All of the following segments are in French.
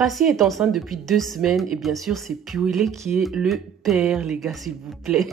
Passy est enceinte depuis 2 semaines et bien sûr c'est Piwele qui est le père, les gars, s'il vous plaît.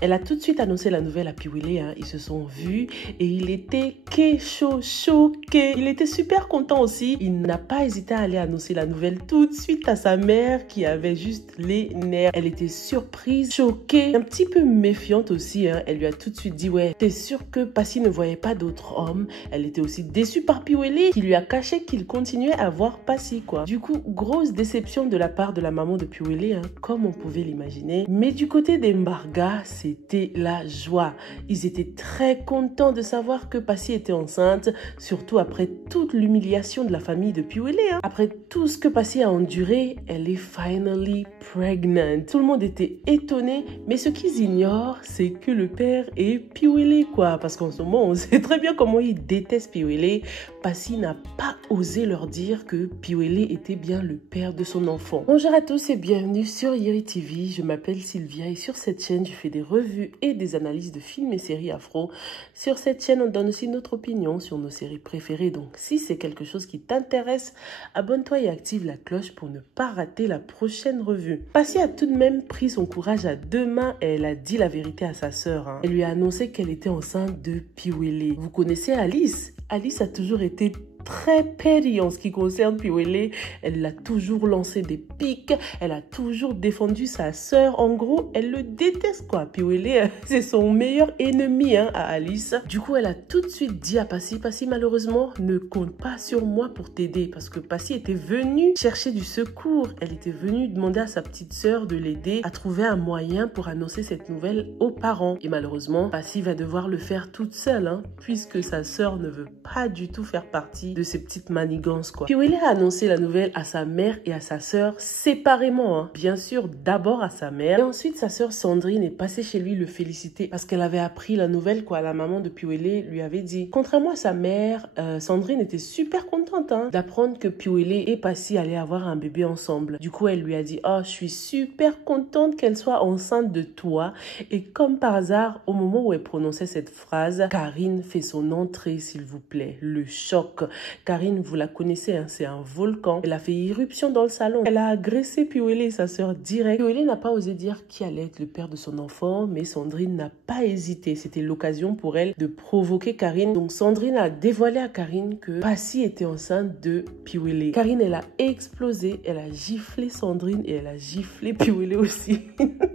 Elle a tout de suite annoncé la nouvelle à Piwele, hein. Ils se sont vus et il était choqué. Il était super content aussi. Il n'a pas hésité à aller annoncer la nouvelle tout de suite à sa mère qui avait juste les nerfs. Elle était surprise, choquée, un petit peu méfiante aussi, hein. Elle lui a tout de suite dit ouais, t'es sûre que Passy ne voyait pas d'autres hommes. Elle était aussi déçue par Piwele qui lui a caché qu'il continuait à voir Passy, quoi. Du coup, grosse déception de la part de la maman de Piwele, hein, comme on pouvait l'imaginer. Mais du côté des Mbarga, c'était la joie. Ils étaient très contents de savoir que Passy était enceinte, surtout après toute l'humiliation de la famille de Piwele, hein. Après tout ce que Passy a enduré, elle est finally pregnant. Tout le monde était étonné, mais ce qu'ils ignorent, c'est que le père est Piwele, quoi. Parce qu'en ce moment, on sait très bien comment ils détestent Piwele. Passy n'a pas osé leur dire que Piwele était bien le père de son enfant. Bonjour à tous et bienvenue sur Yeri TV. Je m'appelle Sylvia et sur cette chaîne, je fais des revues et des analyses de films et séries afro. Sur cette chaîne, on donne aussi notre opinion sur nos séries préférées. Donc, si c'est quelque chose qui t'intéresse, abonne-toi et active la cloche pour ne pas rater la prochaine revue. Passy a tout de même pris son courage à 2 mains et elle a dit la vérité à sa sœur, hein. Elle lui a annoncé qu'elle était enceinte de Piwele. Vous connaissez Alice? Alice a toujours été très petty en ce qui concerne Piwele. Elle a toujours lancé des pics, elle a toujours défendu sa sœur. En gros, elle le déteste, quoi. Piwele, c'est son meilleur ennemi, hein, à Alice. Du coup, elle a tout de suite dit à Passy, Passy, malheureusement, ne compte pas sur moi pour t'aider, parce que Passy était venue chercher du secours. Elle était venue demander à sa petite sœur de l'aider à trouver un moyen pour annoncer cette nouvelle aux parents. Et malheureusement, Passy va devoir le faire toute seule, hein, puisque sa sœur ne veut pas du tout faire partie de ces petites manigances, quoi. Piwele a annoncé la nouvelle à sa mère et à sa sœur séparément, hein. Bien sûr, d'abord à sa mère et ensuite sa sœur Sandrine est passée chez lui le féliciter parce qu'elle avait appris la nouvelle, quoi. La maman de Piwele lui avait dit. Contrairement à sa mère, Sandrine était super contente, hein, d'apprendre que Piwele et Passy allaient avoir un bébé ensemble. Du coup, elle lui a dit « Oh, je suis super contente qu'elle soit enceinte de toi. » Et comme par hasard, au moment où elle prononçait cette phrase, Karine fait son entrée, s'il vous plaît. Le choc. Karine, vous la connaissez, hein, c'est un volcan. Elle a fait irruption dans le salon. Elle a agressé Piwele et sa sœur direct. Piwele n'a pas osé dire qui allait être le père de son enfant, mais Sandrine n'a pas hésité. C'était l'occasion pour elle de provoquer Karine. Donc Sandrine a dévoilé à Karine que Passy était enceinte de Piwele. Karine, elle a explosé, elle a giflé Sandrine et elle a giflé Piwele aussi.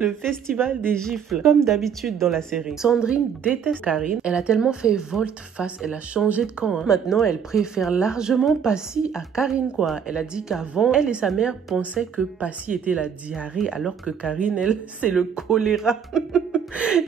Le festival des gifles, comme d'habitude dans la série. Sandrine déteste Karine. Elle a tellement fait volte-face, elle a changé de camp, hein. Maintenant, elle préfère largement Passy à Karine, quoi. Elle a dit qu'avant, elle et sa mère pensaient que Passy était la diarrhée, alors que Karine, elle, c'est le choléra.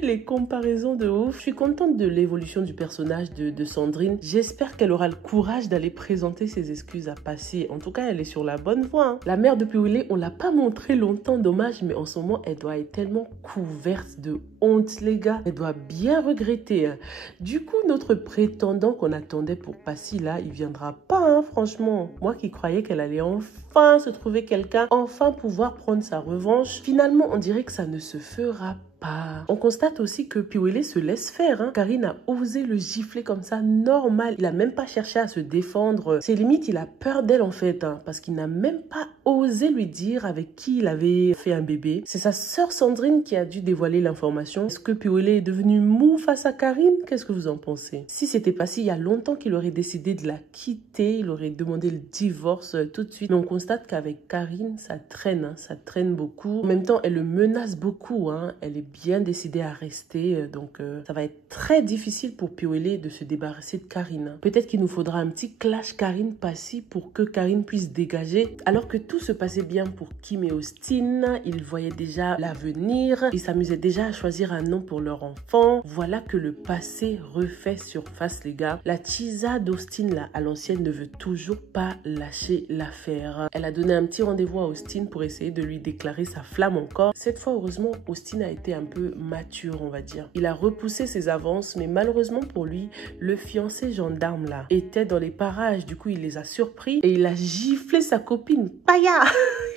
Les comparaisons de ouf. Je suis contente de l'évolution du personnage de Sandrine. J'espère qu'elle aura le courage d'aller présenter ses excuses à Passy. En tout cas, elle est sur la bonne voie, hein. La mère de Piwele, on l'a pas montré longtemps, dommage, mais en ce moment, elle doit être tellement couverte de honte, les gars. Elle doit bien regretter, hein. Du coup, notre prétendant qu'on attendait pour Passy, là, il viendra pas, hein, franchement. Moi qui croyais qu'elle allait enfin se trouver quelqu'un, enfin pouvoir prendre sa revanche. Finalement, on dirait que ça ne se fera pas. On constate aussi que Piwele se laisse faire, hein. Karine a osé le gifler comme ça, normal. Il a même pas cherché à se défendre. C'est limite, il a peur d'elle en fait, hein, parce qu'il n'a même pas osé lui dire avec qui il avait fait un bébé. C'est sa sœur Sandrine qui a dû dévoiler l'information. Est-ce que Piwele est devenu mou face à Karine? Qu'est-ce que vous en pensez? Si c'était passé il y a longtemps qu'il aurait décidé de la quitter, il aurait demandé le divorce tout de suite. Mais on constate qu'avec Karine, ça traîne, hein, ça traîne beaucoup. En même temps, elle le menace beaucoup, hein. Elle est bien décidée à rester, donc ça va être très difficile pour Piwele de se débarrasser de Karine. Peut-être qu'il nous faudra un petit clash Karine-Passy pour que Karine puisse dégager. Alors que tout se passait bien pour Kim et Austin, ils voyaient déjà l'avenir, ils s'amusaient déjà à choisir un nom pour leur enfant. Voilà que le passé refait surface, les gars. La Chisa d'Austin, là, à l'ancienne, ne veut toujours pas lâcher l'affaire. Elle a donné un petit rendez-vous à Austin pour essayer de lui déclarer sa flamme encore. Cette fois, heureusement, Austin a été un peu mature, on va dire. Il a repoussé ses avances, mais malheureusement pour lui, le fiancé gendarme là était dans les parages. Du coup, il les a surpris et il a giflé sa copine. Paya!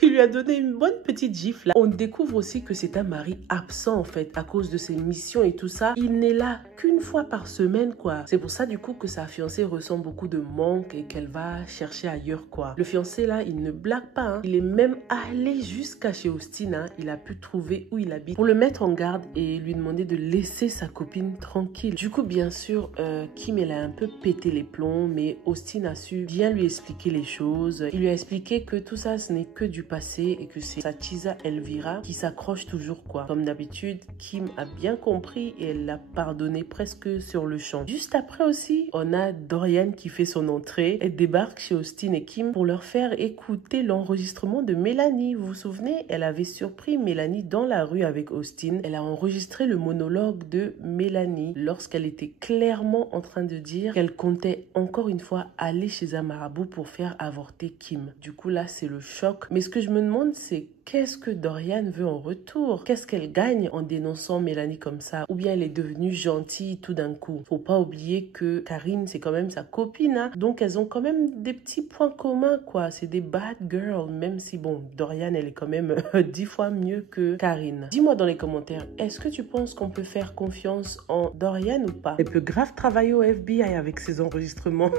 Il lui a donné une bonne petite gifle. Là. On découvre aussi que c'est un mari absent en fait à cause de ses missions et tout ça. Il n'est là qu'une fois par semaine quoi. C'est pour ça du coup que sa fiancée ressent beaucoup de manque et qu'elle va chercher ailleurs quoi. Le fiancé là, il ne blague pas. Hein. Il est même allé jusqu'à chez Austin. Hein. Il a pu trouver où il habite pour le mettre en garde et lui demander de laisser sa copine tranquille. Du coup, bien sûr, Kim, elle a un peu pété les plombs, mais Austin a su bien lui expliquer les choses. Il lui a expliqué que tout ça, ce n'est que du passé et que c'est sa Chisa Elvira qui s'accroche toujours quoi. Comme d'habitude, Kim a bien compris et elle l'a pardonné presque sur le champ. Juste après aussi, on a Dorian qui fait son entrée. Elle débarque chez Austin et Kim pour leur faire écouter l'enregistrement de Mélanie. Vous vous souvenez, elle avait surpris Mélanie dans la rue avec Austin. Elle a enregistré le monologue de Mélanie lorsqu'elle était clairement en train de dire qu'elle comptait encore une fois aller chez un marabout pour faire avorter Kim. Du coup là, c'est le choc. Mais ce que je me demande, c'est qu'est-ce que Dorian veut en retour? Qu'est-ce qu'elle gagne en dénonçant Mélanie comme ça? Ou bien elle est devenue gentille tout d'un coup? Faut pas oublier que Karine, c'est quand même sa copine. Hein? Donc elles ont quand même des petits points communs, quoi. C'est des bad girls, même si, bon, Dorian, elle est quand même 10 fois mieux que Karine. Dis-moi dans les commentaires, est-ce que tu penses qu'on peut faire confiance en Dorian ou pas? Elle peut grave travailler au FBI avec ses enregistrements.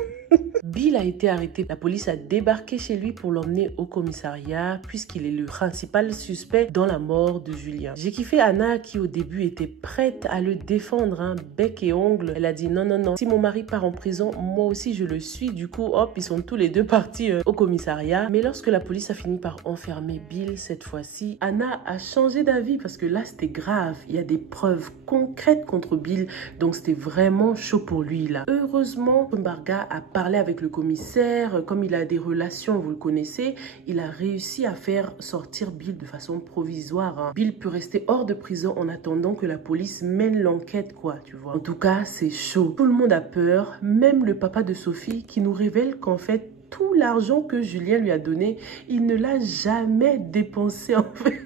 Bill a été arrêté. La police a débarqué chez lui pour l'emmener au commissariat puisqu'il est le principal suspect dans la mort de Julien. J'ai kiffé Anna qui au début était prête à le défendre, hein, bec et ongles. Elle a dit non, non, non. Si mon mari part en prison, moi aussi je le suis. Du coup, hop, ils sont tous les deux partis au commissariat. Mais lorsque la police a fini par enfermer Bill cette fois-ci, Anna a changé d'avis parce que là c'était grave. Il y a des preuves concrètes contre Bill. Donc c'était vraiment chaud pour lui là. Heureusement, Mbarga a parlé avec le commissaire. Comme il a des relations, vous le connaissez, il a réussi à faire sortir Bill de façon provisoire. Hein. Bill peut rester hors de prison en attendant que la police mène l'enquête, quoi, tu vois. En tout cas, c'est chaud. Tout le monde a peur, même le papa de Sophie qui nous révèle qu'en fait, tout l'argent que Julien lui a donné, il ne l'a jamais dépensé en fait.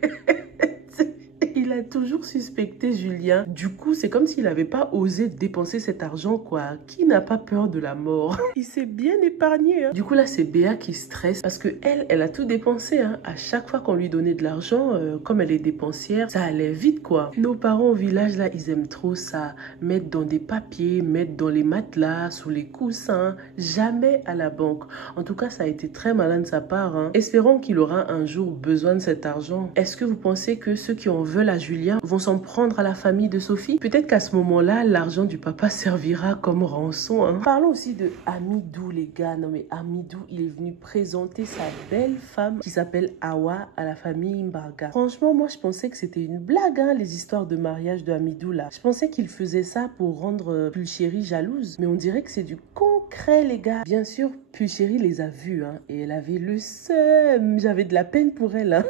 Il a toujours suspecté Julien. Du coup, c'est comme s'il n'avait pas osé dépenser cet argent, quoi. Qui n'a pas peur de la mort? Il s'est bien épargné. Hein. Du coup, là, c'est Béa qui stresse parce que elle a tout dépensé. Hein. À chaque fois qu'on lui donnait de l'argent, comme elle est dépensière, ça allait vite, quoi. Nos parents au village, là, ils aiment trop ça. Mettre dans des papiers, mettre dans les matelas, sous les coussins. Jamais à la banque. En tout cas, ça a été très malin de sa part. Hein. Espérons qu'il aura un jour besoin de cet argent. Est-ce que vous pensez que ceux qui en veulent à Julien vont s'en prendre à la famille de Sophie? Peut-être qu'à ce moment-là, l'argent du papa servira comme rançon. Hein. Parlons aussi de Amidou, les gars. Non mais Amidou, il est venu présenter sa belle femme qui s'appelle Awa à la famille Mbarga. Franchement, moi, je pensais que c'était une blague, hein, les histoires de mariage de Amidou, là. Je pensais qu'il faisait ça pour rendre Pulchérie jalouse. Mais on dirait que c'est du concret, les gars. Bien sûr, Pulchérie les a vus, hein, et elle avait le seum. J'avais de la peine pour elle, hein.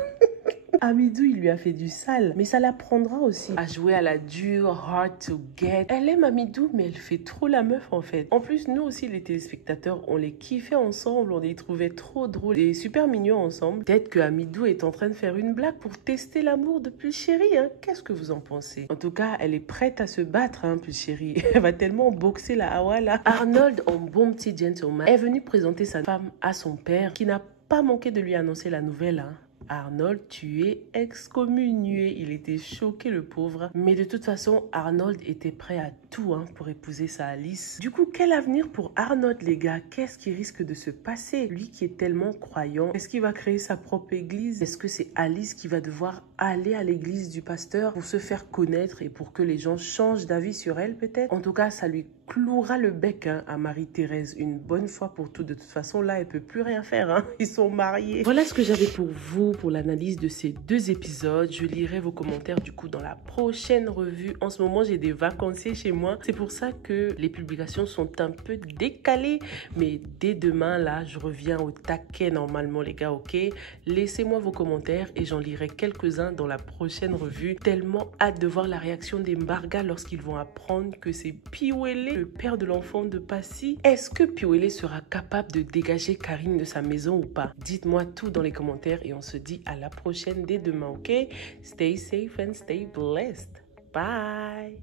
Amidou, il lui a fait du sale, mais ça l'apprendra aussi à jouer à la dure, hard to get. Elle aime Amidou, mais elle fait trop la meuf en fait. En plus, nous aussi, les téléspectateurs, on les kiffait ensemble, on les trouvait trop drôles et super mignons ensemble. Peut-être que Amidou est en train de faire une blague pour tester l'amour de Pulchérie, hein. Qu'est-ce que vous en pensez? En tout cas, elle est prête à se battre, hein, Pulchérie. Elle va tellement boxer la Awa là. Arnold, en bon petit gentleman, est venu présenter sa femme à son père, qui n'a pas manqué de lui annoncer la nouvelle, hein. Arnold, tu es excommunié. Il était choqué, le pauvre. Mais de toute façon, Arnold était prêt à tout, hein, pour épouser sa Alice. Du coup, quel avenir pour Arnold, les gars? Qu'est-ce qui risque de se passer? Lui qui est tellement croyant, est-ce qu'il va créer sa propre église? Est-ce que c'est Alice qui va devoir aller à l'église du pasteur pour se faire connaître et pour que les gens changent d'avis sur elle, peut-être? En tout cas, ça lui clouera le bec, hein, à Marie-Thérèse une bonne fois pour toutes. De toute façon, là, elle peut plus rien faire, hein. Ils sont mariés. Voilà ce que j'avais pour vous pour l'analyse de ces 2 épisodes. Je lirai vos commentaires du coup dans la prochaine revue. En ce moment, j'ai des vacanciers chez moi. C'est pour ça que les publications sont un peu décalées. Mais dès demain, là, je reviens au taquet normalement, les gars, ok? Laissez-moi vos commentaires et j'en lirai quelques-uns dans la prochaine revue. Tellement hâte de voir la réaction des Mbarga lorsqu'ils vont apprendre que c'est Piwele, le père de l'enfant de Passy. Est-ce que Piwele sera capable de dégager Karine de sa maison ou pas? Dites-moi tout dans les commentaires et on se se dit à la prochaine dès demain, ok? Stay safe and stay blessed. Bye!